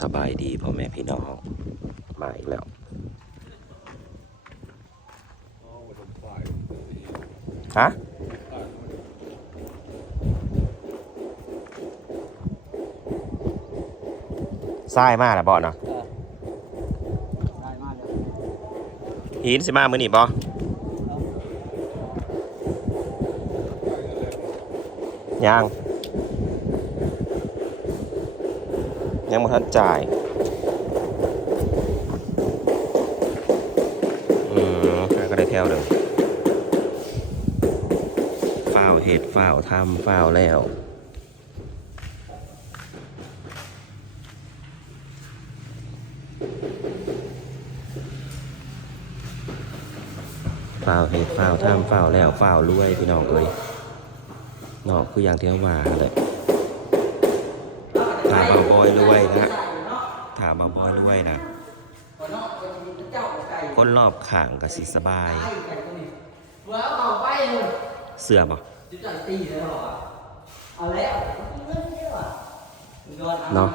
สบายดีพ่อแม่พี่น้องมาอีกแล้วฮะทรายมาแล้วบ่เนาะได้มากเลยหินสิมามื้อนี้บ่ยัง ยังบ่ทันจ่ายอืมก็ได้แถวเดิมฝ้าวเห็ดฝ้าวทำฝ้าวแล้วฝ้าวเห็ดฝ้าวทำฝ้าวแล้วฝ้าวรวยพี่น้องเอ้ยนาะคืออย่างที่เขาว่าเลย อยรวยนะถามเบาบอยรวยนะคนรอบข้างก็สิสบายเมื่อเปเลยเสื้อบ่จุดใจตีเลยหรอเอาแล้วย้อนเนาะ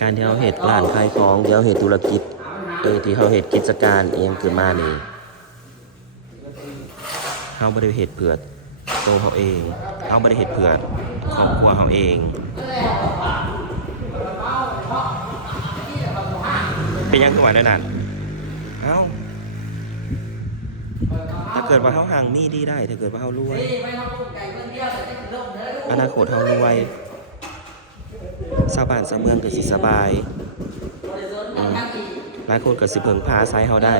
การที่เขาเห็ดร้านขายของเดี๋ยวเห็ดธุรกิจเออที่เขาเห็ดกิจการเองคือมานี่เขาไม่ได้เห็ดเผื่อโตวเขาเองเขาไม่ได้เห็ดเผื่อครอบครัวเขาเอง เป็นยังขึ้นมาด้วยนั่นเอ้าถ้าเกิดว่าเขาห่างมีดีได้ ถ้าเกิดว่าเขารวยอนาคตเขารวยชาวบ้านชาวเมืองก็สิสบายหลายคนก็สิเพิ่งพาอาศัยเขาได้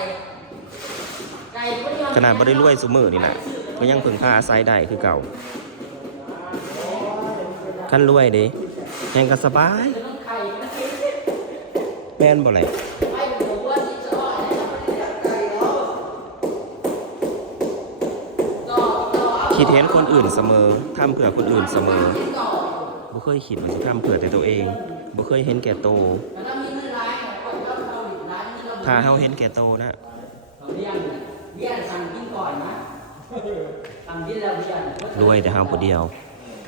าได้ขนาดบ่ได้รวยสุมือนี่นะก็ยังเพิ่งพาอาศัยได้คือเก่าคันรวยเด้ยังก็สบาย แม่นบ่แหละไม่รู้ว่าที่จะรอดอะไรไก่เนาะต่อต่อคิดเห็นคนอื่นเสมอทำเพื่อคนอื่นเสมอบ่เคยคิดว่าสิทำเพื่อแต่ตัวเองบ่เคยเห็นแก่โตวมันต้องมีเงินร้ายก่อนก็เราหยุดร้านนี่เราถ้าเฮาเห็นแก่โตวนะเราเลี้ยงเลี้ยงสั่งกินก่อนนะสั่งกินแล้วเลี้ยงรวยแต่เฮาผู้เดียว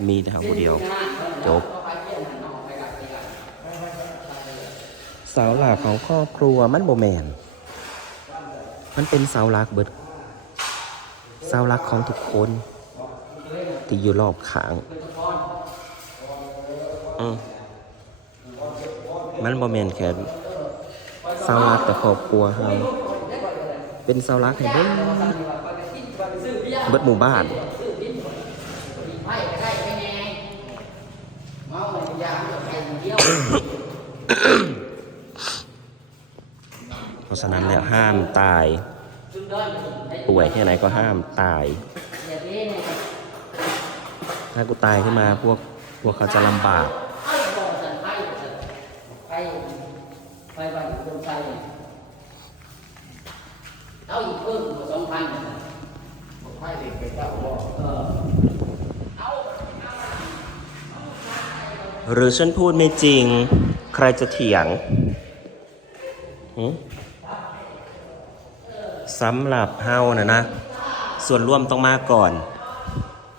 มีแต่เฮาผู้เดียวจบ เสาหลักของครอบครัวมันโบแมน มันเป็นเสาหลักเบิด เสาหลักของทุกคน ที่อยู่รอบข้างอืมมันโบแมนแค่เสาหลักแต่ครอบครัวเฮาเป็นเสาหลักให้เบิดเบิดหมู่บ้านเมาเลยยาไปเที่ยว เพราะ ฉะนั้นแล้วห้ามตาย ป่วยแค่ไหนก็ห้ามตาย ถ้ากูตายขึ้นมาพวกพวกเขาจะลำบากเอาอีกเพิ่มสองพันไพ่เด็กไปเจ้าบออเอาหรือฉันพูดไม่จริง ใครจะเถียงหืม สำหรับเฮานะนะ ส่วนร่วมต้องมาก่อน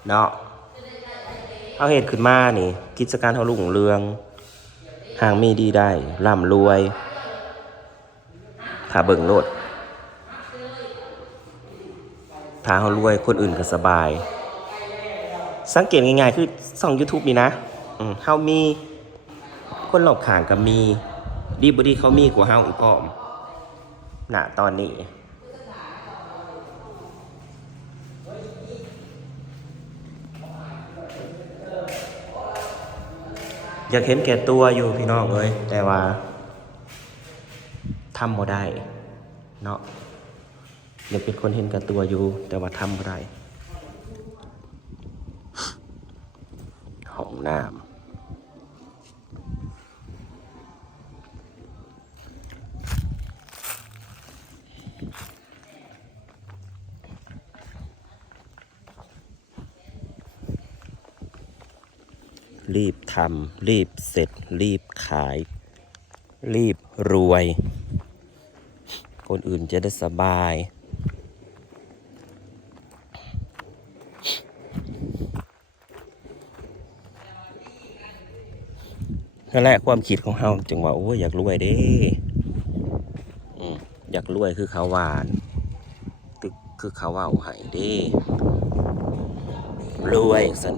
เนาะเอาเหตุขึ้นมานี่ กิจการเฮาลุ่งเรือง ห่างมีดีได้ร่ำรวยถ้าเบิ่งโลดถ้าเฮารวยคนอื่นก็สบาย สังเกตง่ายๆ คือส่อง YouTube นี่นะอืมเฮามีคนรอบข้างก็มี ดีบดีเขามีกว่าเฮาอีกพร้อมณตอนนี้ อยากเห็นแก่ตัวอยู่พี่น้องเอ้ยแต่ว่าทำบ่ได้เนาะอยากเป็นคนเห็นแก่ตัวอยู่ แต่ว่าทำบ่ได้ห้องน้ำ รีบทำรีบเสร็จ รีบขาย รีบรวย คนอื่นจะได้สบาย นั่นแหละความคิดของเฮาจึงว่า โอ้ยอยากรวยเด้อยากรวยคือเขาวหวานตึกคือเขาเว่าให้เด้รวยสัน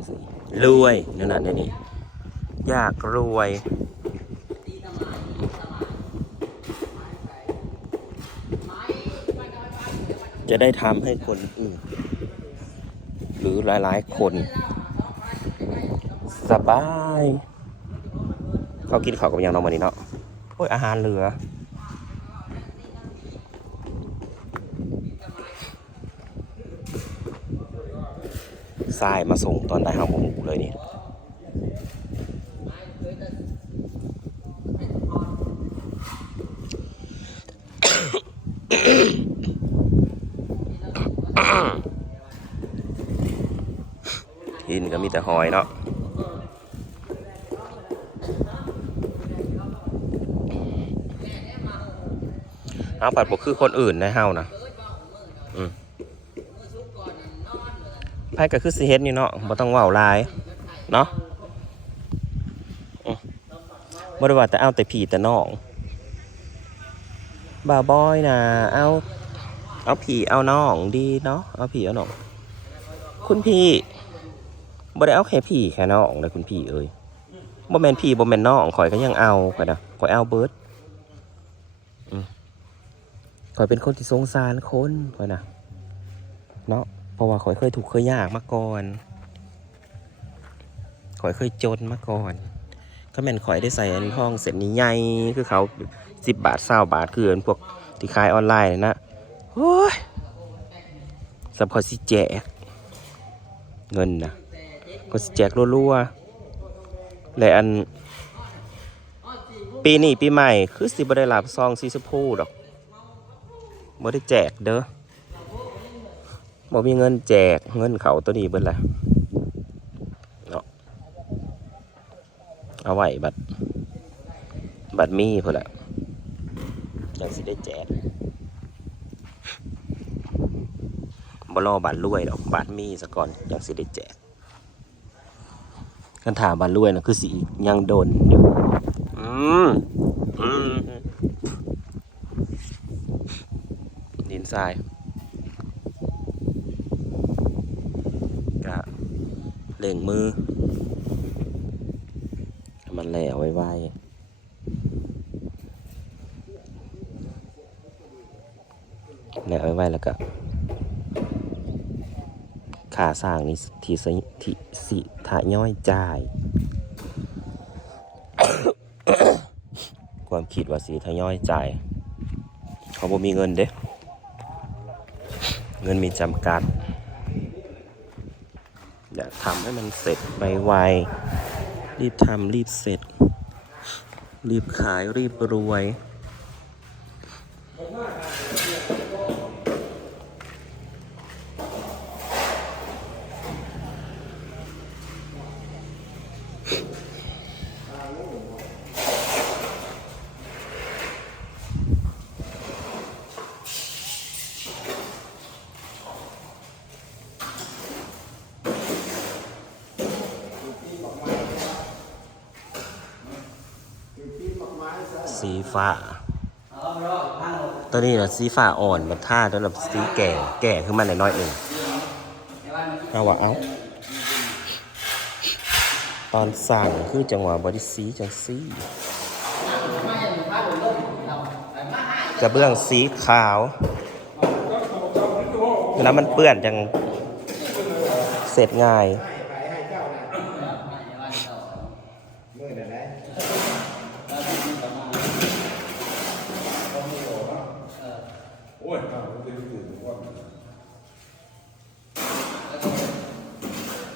รวยนั่นน่ะนี่ อยากรวย จะได้ทำให้คนอื่น หรือหลายๆคน สบาย เขากินข้าวกับยังน้องวันนี้เนาะโอ้ยอาหารเหลือทรายมาส่งตอนได้ห้าโมงเลยนี่ หินก็มีแต่หอยเนาะเอาปัดบกคือคนอื่นนะเฮานะอืมไพ่ก็คือสิเฮ็ดนี่เนาะบ่ต้องเว้าหลาย เนาะบ่ได้ว่าแต่เอาแต่พี่แต่น้องบ่าบอยนะเอาเอาพี่เอาน้องดีเนาะเอาพี่เอาน้อง คุณพี่ บ่ได้เอาแค่พี่แค่น้องเลยคุณพี่เอ้ยบ่แมนพี่บ่แมนน้องข่อยก็ยังเอาข่อยนะข่อยเอาเบิร์ดข่อยเป็นคนที่สงสารคนข่อยนะเนาะเพราะว่าข่อยเคยถูกเคยยากมาก่อนข่อยเคยจนมาก่อนก็แม่นข่อยได้ใส่อันห้องเสร็จนี้ใหญ่คือเขาสิบบาทเศร้าบาทคืออันพวกที่ขายออนไลน์นะโอ้ยสำพอสิแจกเงินนะ็สิแจกรัวๆและอัน ปีนี้ปีใหม่คือสิบ่ได้รับซองซีสพูดอกบ่ได้แจกเด้อบ่มีเงินแจกเงินเขาตัวนี้เบิดละเนาะเอาไว้บัตรบัตรมีพุ่นละจังสิได้แจกบ่รอบัตรรวยดอกบัตรมีซะก่อนจังสิได้แจก คันถามบัตรรวยน่ะคือสิยังโดนอยู่อืมอืมดินทรายกะเล่งมือ มันแหล่ไวๆแหล่ไวๆแล้วก็ ขาสร้างนี่ทีสิทีสิทะย่อยจ่าย ความคิดว่าสีทะย่อยจ่าย เขาบ่มีเงินเด้ เงินมีจำกัด อยากทำให้มันเสร็จไวๆรีบทำรีบเสร็จ รีบขายรีบรวย สีฟ้า ตัวนี้นะสีฟ้าอ่อนมันท่าสำหรับสีแก่ แก่ขึ้นมาหน่อยน้อยหนึ่งเอาวะเอา ตอนสั่งคือจังหวะบอดี้สีจังสีกระเบื้องสีขาวเวลามันเปื้อนจังเสร็จง่าย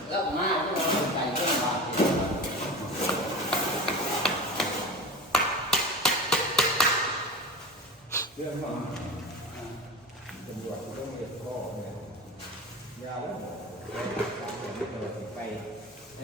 แล้วก็มาที่เราใส่เครื่องบาด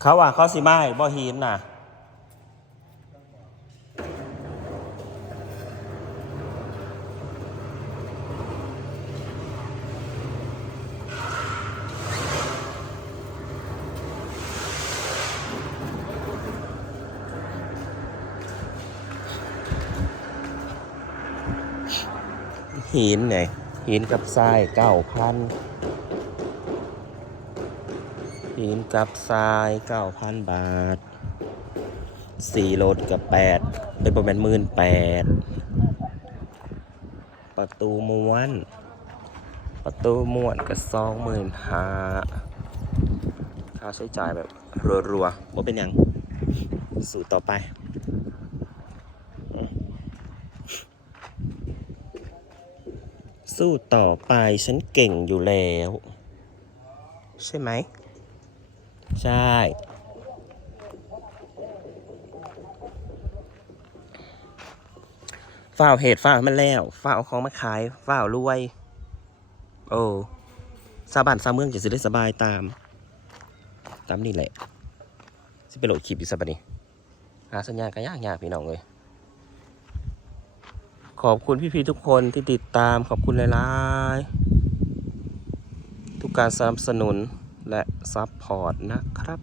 เขาว่าเขาสิไม้บ่หินน่ะหินไงหินกับทรายเก้าพัน หินกับทรายเก้าพันบาทสี่โลดกับแปดเป็นประมาณหมื่นแปดประตูม้วน ประตูม้วนก็สองหมื่นห้าค่าใช้จ่ายแบบรัวๆว่าเป็นยังสู่ต่อไปสู้ต่อไปฉันเก่งอยู่แล้ว ใช่ไหม ใช่ ฝ้าวเหตุฝ้าวมันแล้วฝ้าวเอาของมาขายฝ้าวรวย โอ้สาบันสาเมืองจะสิได้สบายตาม ตามนี่แหละสิไปโหลดคลิปอยู่สัปดาห์หาสัญญาณก็ยากยากพี่น้องเลยขอบคุณพี่ๆทุกคนที่ติดตามขอบคุณหลายๆ ทุกการสนับสนุน และซัพพอร์ตนะครับ